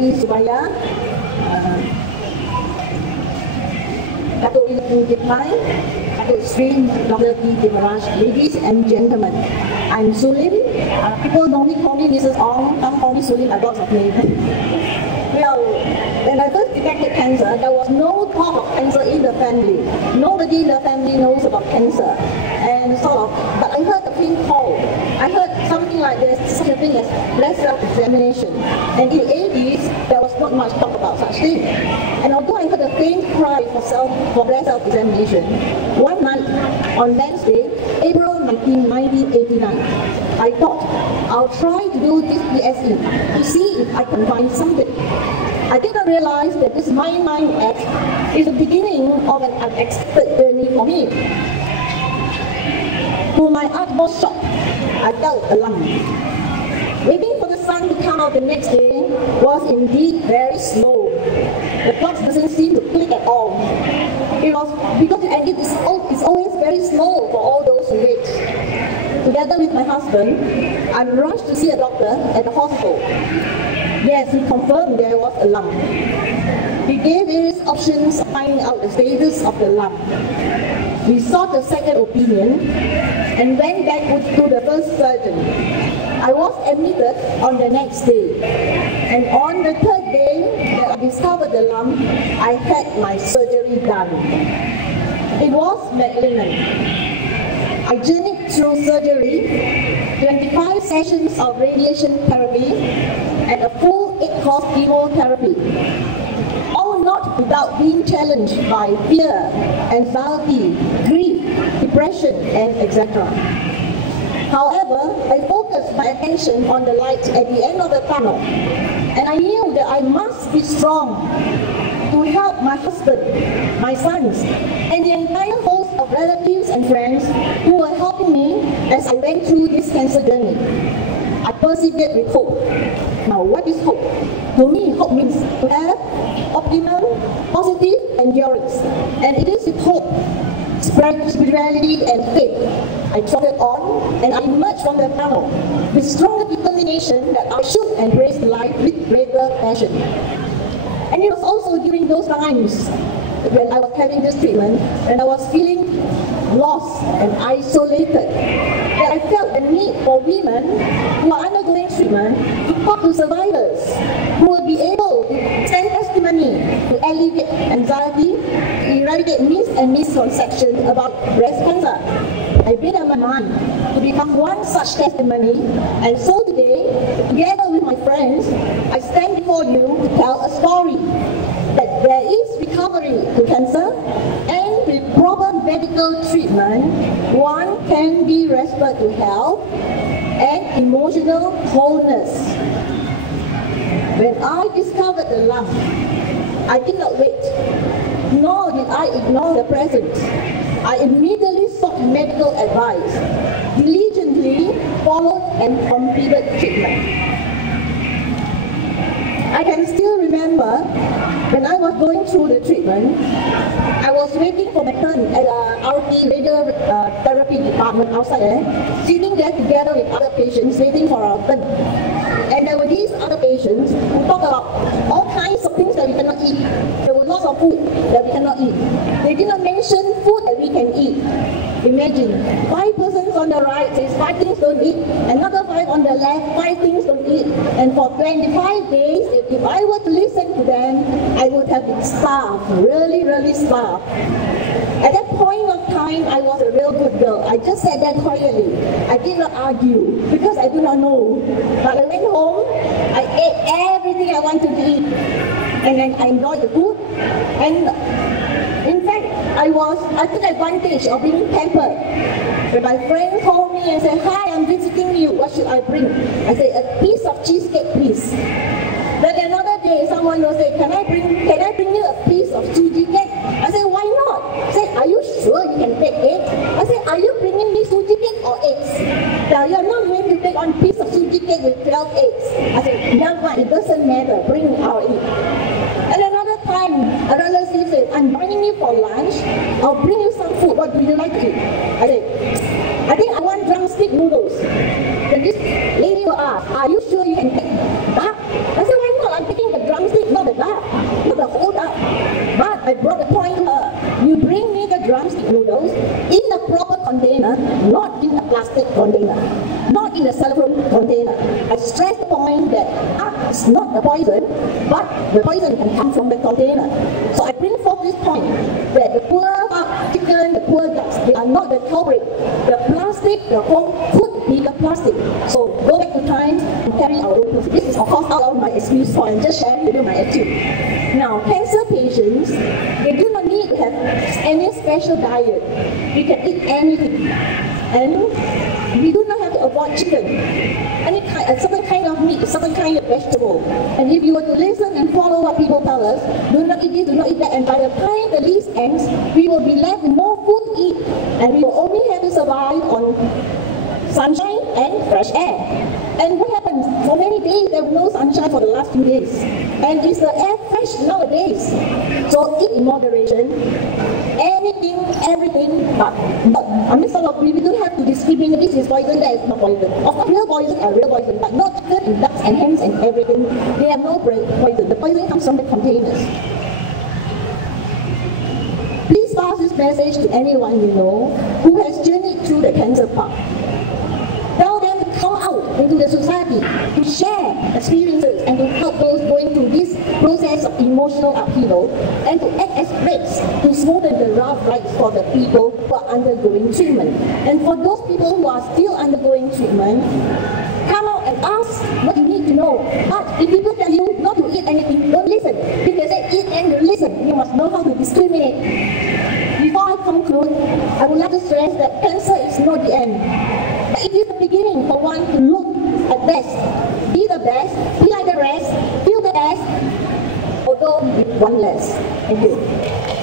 Dr. Subaya, Dato' Ilmu Dipline, Dato' Sri Dr. T. Demaraj. Ladies and gentlemen, I'm Sulim. People normally call me Mrs. Ong, some call me Sulim, I got of names. Well, when I first detected cancer, there was no talk of cancer in the family. Nobody in the family knows about cancer. And but I heard a thing called, I heard something like this, such a thing as breast self-examination. And in the 80s, there was not much talk about such thing. And although I heard a faint cry for breast self-examination, one night on Wednesday, April 1989, I thought I'll try to do this PSE to see if I can find something. I didn't realize that this mind act is the beginning of an unexpected journey for me. To my utmost shock, I felt a lump. Waiting for the sun to come out the next day was indeed very slow. The clock doesn't seem to click at all. It was because it's always very slow for all those who wait. Together with my husband, I rushed to see a doctor at the hospital. Yes, he confirmed there was a lump. He gave various options of finding out the status of the lump. We sought a second opinion and went back to the first surgeon. I was admitted on the next day, and on the third day that I discovered the lump, I had my surgery done. It was malignant. I journeyed through surgery, 25 sessions of radiation therapy, and a full 8-course chemotherapy. All not without being challenged by fear, anxiety, grief, depression, and etc. However, I focused my attention on the light at the end of the tunnel, and I knew that I must be strong to help my husband, my sons, and the entire host of relatives and friends who were helping me as I went through this cancer journey. I persevered with hope. Now, what is hope? To me, hope means to have optimum, positive endurance. And it is with hope, spirituality, and faith. I trotted on, and I emerged from the tunnel with stronger determination that I should embrace life with greater passion. And it was also during those times when I was having this treatment, and I was feeling lost and isolated, that I felt the need for women who are undergoing treatment to talk to survivors who will be able to send testimony to alleviate anxiety, eradicate myths and misconceptions about breast cancer. I made up my mind to become one such testimony, and so today, together with my friends, I stand before you to tell a story that there is recovery to cancer, and with proper medical treatment, one can be restored to health and emotional wholeness. When I discovered the lump, I did not wait, nor did I ignore the present. I immediately sought medical advice, diligently followed and completed treatment. I can still remember when I was going through the treatment, I was waiting for my turn at the RT radio therapy department outside there, sitting there together with other patients waiting for our turn. And there were these other patients who talked about all kinds of things that we cannot eat. There were lots of food that we cannot eat. They did not mention food that we can eat. Imagine, 5 persons on the right says 5 things don't eat, another 5 on the left, 5 things don't eat. And for 25 days, if I were to listen to them, I would have been starved, really, really starved. At that point of time, I was a real good girl. I just sat there quietly. I did not argue because I do not know. But I went home, I ate everything I wanted to eat, and then I enjoyed the food. And in fact, I took advantage of being pampered. When my friend called me and said, "Hi, I'm visiting you. What should I bring?" I said, "A piece of cheesecake, please." Then another day, someone will say, can I bring you a piece of suji cake? I said, why not? I said, are you sure you can take egg? I said, are you bringing me suji cake or eggs? Now, you're not going to take one piece of suji cake with 12 eggs. I said, never mind, it doesn't matter, bring it, I'll eat. And another time, a relative said, I'm joining you for lunch, I'll bring you some food, what do you like to eat? I said, I think I want drumstick noodles. Then this lady will ask, are you sure you can take that? I said, why not? I'm taking the But I brought the point to her. You bring me the drumstick noodles in a proper container, not in a plastic container, not in a cellophane container. I stress the point that it's not a poison, but the poison can come from the container. So I bring forth this point that the poor chicken, the poor ducks, they are not the culprit. The plastic, the home could be the plastic. So go back to time and carry our own plastic. This is of course out of my excuse for and just sharing with you my attitude. Now, cancer patients, they do not need to have any special diet. We can eat anything. And we do not have to avoid chicken. A certain kind of meat, a certain kind of vegetable. And if you were to listen and follow what people tell us, do not eat this, do not eat that, and by the time the list ends, we will be left with more food to eat. And we will only have to survive on sunshine and fresh air. And what happens? For many days there was no sunshine for the last 2 days. And is the air fresh nowadays? So eat in moderation. Anything, everything, but we don't have to discriminate. This is poison, that is not poison. Of course, real poison are real poison, but not chicken and ducks and hens and everything. They have no poison. The poison comes from the containers. Please pass this message to anyone you know who has journeyed through the cancer path. Tell them to come out into the society, to share experiences and to help those going through this process of emotional upheaval, and to act as brakes to smoothen the rough rides for the people who are undergoing treatment. And for those people who are still undergoing treatment, come out and ask what you need to know. But if people tell you not to eat anything, don't listen. If they say eat and you listen, you must know how to discriminate. Before I conclude, I would like to stress that cancer is not the end. But it is the beginning for one to look at best, be the best, be like the rest, feel the best, although with one less. Thank you.